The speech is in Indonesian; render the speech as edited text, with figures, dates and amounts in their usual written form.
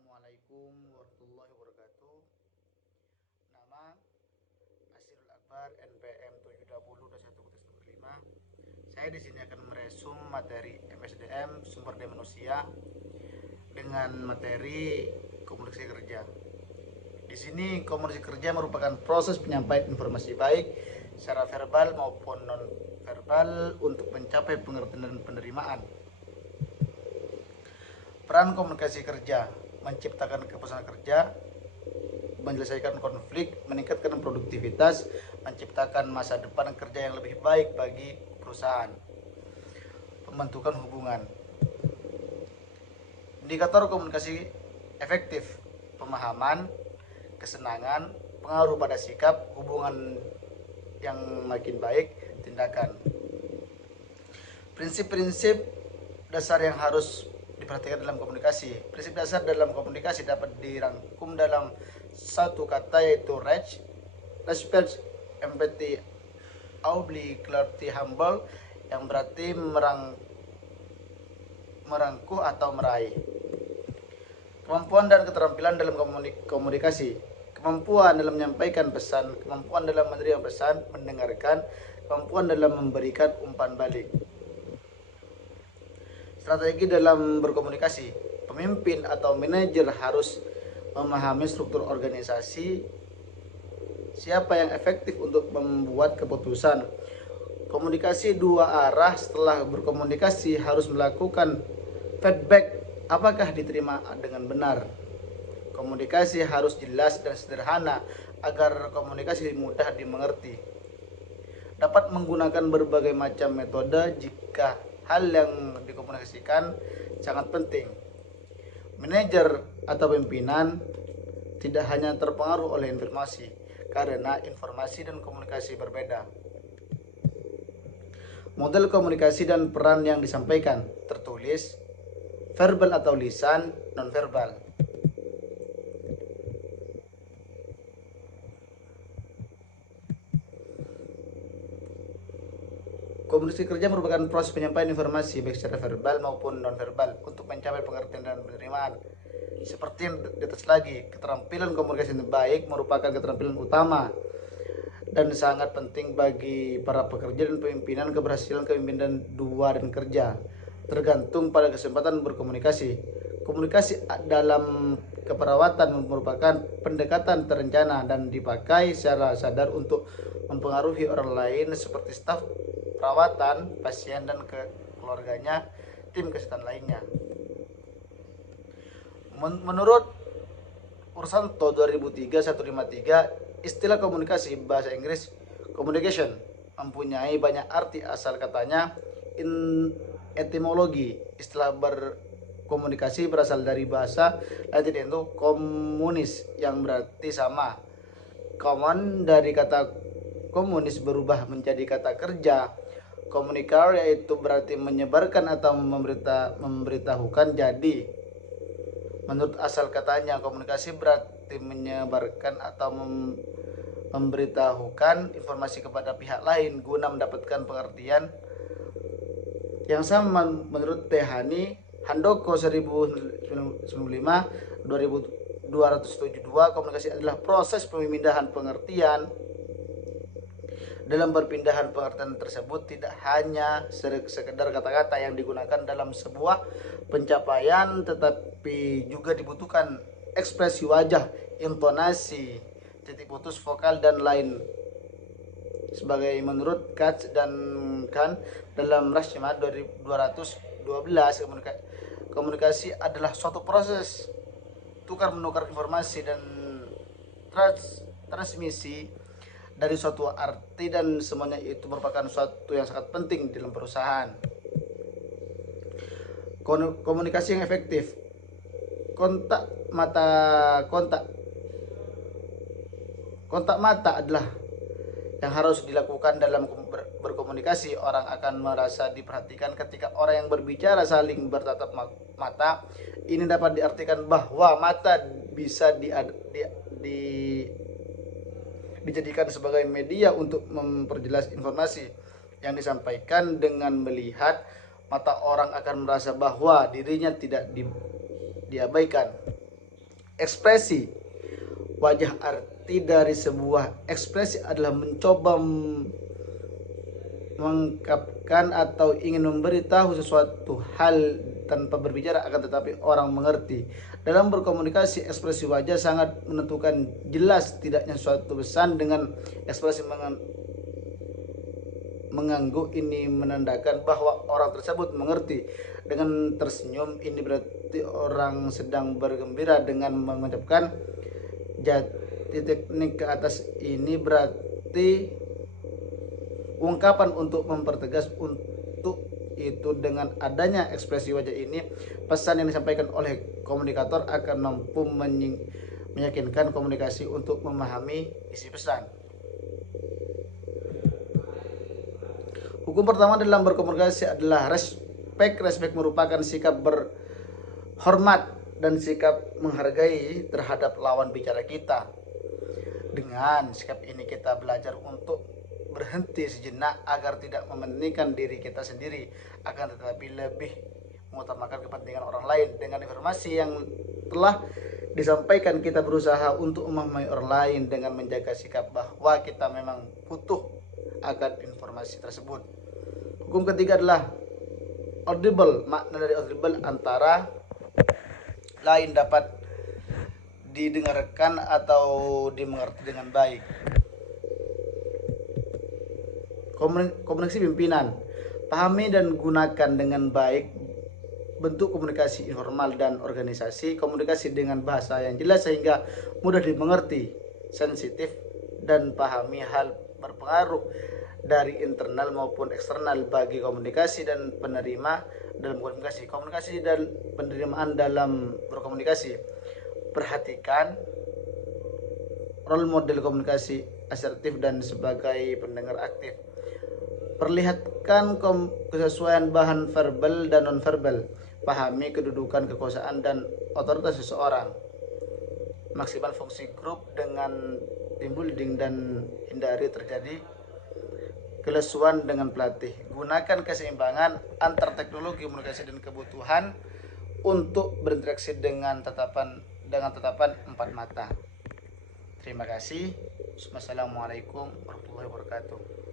Assalamualaikum warahmatullahi wabarakatuh. Nama Asirul Akbar, NPM 720-1-5. Saya di sini akan meresum materi MSDM Sumber Daya Manusia dengan materi komunikasi kerja. Di sini komunikasi kerja merupakan proses penyampaian informasi baik secara verbal maupun non verbal untuk mencapai pengertian dan penerimaan. Peran komunikasi kerja: menciptakan kepuasan kerja, menyelesaikan konflik, meningkatkan produktivitas, menciptakan masa depan kerja yang lebih baik bagi perusahaan. Pembentukan hubungan. Indikator komunikasi efektif: pemahaman, kesenangan, pengaruh pada sikap, hubungan yang makin baik, tindakan. Prinsip-prinsip dasar yang harus diperhatikan dalam komunikasi. Prinsip dasar dalam komunikasi dapat dirangkum dalam satu kata, yaitu respect, empathy, clarity, humble, yang berarti merangkuh atau meraih. Kemampuan dan keterampilan dalam komunikasi: kemampuan dalam menyampaikan pesan, kemampuan dalam menerima pesan, mendengarkan, kemampuan dalam memberikan umpan balik. Strategi dalam berkomunikasi: pemimpin atau manajer harus memahami struktur organisasi, siapa yang efektif untuk membuat keputusan. Komunikasi dua arah: setelah berkomunikasi harus melakukan feedback, apakah diterima dengan benar. Komunikasi harus jelas dan sederhana agar komunikasi mudah dimengerti. Dapat menggunakan berbagai macam metode jika hal yang dikomunikasikan sangat penting. Manajer atau pimpinan tidak hanya terpengaruh oleh informasi, karena informasi dan komunikasi berbeda. Model komunikasi dan peran yang disampaikan: tertulis, verbal atau lisan, nonverbal. Komunikasi kerja merupakan proses penyampaian informasi baik secara verbal maupun nonverbal untuk mencapai pengertian dan penerimaan. Seperti yang di atas lagi, keterampilan komunikasi yang baik merupakan keterampilan utama dan sangat penting bagi para pekerja dan pimpinan. Keberhasilan kepemimpinan dua dan kerja tergantung pada kesempatan berkomunikasi. Komunikasi dalam keperawatan merupakan pendekatan terencana dan dipakai secara sadar untuk mempengaruhi orang lain seperti staf perawatan, pasien dan keluarganya, tim kesehatan lainnya. Menurut Ursanto 2003-153, istilah komunikasi bahasa Inggris communication mempunyai banyak arti asal katanya. Etimologi: istilah berkomunikasi berasal dari bahasa Latin yaitu komunis yang berarti sama. Common dari kata komunis berubah menjadi kata kerja. Communicare yaitu berarti menyebarkan atau memberitahukan. Jadi menurut asal katanya, komunikasi berarti menyebarkan atau memberitahukan informasi kepada pihak lain guna mendapatkan pengertian yang sama. Menurut Tehani Handoko 1995-2272, komunikasi adalah proses pemindahan pengertian. Dalam perpindahan pengertian tersebut tidak hanya sekedar kata-kata yang digunakan dalam sebuah pencapaian, tetapi juga dibutuhkan ekspresi wajah, intonasi, titik putus vokal dan lain. Sebagai menurut Katz dan Kahn dalam Rashomon 212, komunikasi adalah suatu proses tukar menukar informasi dan transmisi dari suatu arti, dan semuanya itu merupakan suatu yang sangat penting dalam perusahaan. Komunikasi yang efektif: kontak mata adalah yang harus dilakukan dalam berkomunikasi. Orang akan merasa diperhatikan ketika orang yang berbicara saling bertatap mata. Ini dapat diartikan bahwa mata bisa dijadikan sebagai media untuk memperjelas informasi yang disampaikan. Dengan melihat mata, orang akan merasa bahwa dirinya tidak diabaikan. ekspresi wajah. Arti dari sebuah ekspresi adalah mencoba mengungkapkan atau ingin memberitahu sesuatu hal tanpa berbicara, akan tetapi orang mengerti. Dalam berkomunikasi, ekspresi wajah sangat menentukan jelas tidaknya suatu pesan. Dengan ekspresi mengangguk, ini menandakan bahwa orang tersebut mengerti. Dengan tersenyum, ini berarti orang sedang bergembira. Dengan mengucapkan jati teknik ke atas, ini berarti ungkapan untuk mempertegas. Untuk itu, dengan adanya ekspresi wajah ini, pesan yang disampaikan oleh komunikator akan mampu meyakinkan komunikasi untuk memahami isi pesan. Hukum pertama dalam berkomunikasi adalah respek. Respek merupakan sikap berhormat dan sikap menghargai terhadap lawan bicara kita. Dengan sikap ini kita belajar untuk berhenti sejenak agar tidak mementingkan diri kita sendiri, akan tetapi lebih mengutamakan kepentingan orang lain. Dengan informasi yang telah disampaikan, kita berusaha untuk memahami orang lain dengan menjaga sikap bahwa kita memang butuh akan informasi tersebut. Hukum ketiga adalah audible. Makna dari audible antara lain dapat didengarkan atau dimengerti dengan baik. Komunikasi pimpinan. Pahami dan gunakan dengan baik bentuk komunikasi informal dan organisasi. Komunikasi dengan bahasa yang jelas sehingga mudah dimengerti, sensitif, dan pahami hal berpengaruh dari internal maupun eksternal bagi komunikasi dan penerima dalam komunikasi. Komunikasi dan penerimaan dalam berkomunikasi. Perhatikan role model komunikasi asertif dan sebagai pendengar aktif. Perlihatkan kesesuaian bahan verbal dan nonverbal. Pahami kedudukan, kekuasaan, dan otoritas seseorang. Maksimal fungsi grup dengan team building dan hindari terjadi kelesuan dengan pelatih. Gunakan keseimbangan antar teknologi komunikasi dan kebutuhan untuk berinteraksi dengan tatapan empat mata. Terima kasih. Wassalamualaikum warahmatullahi wabarakatuh.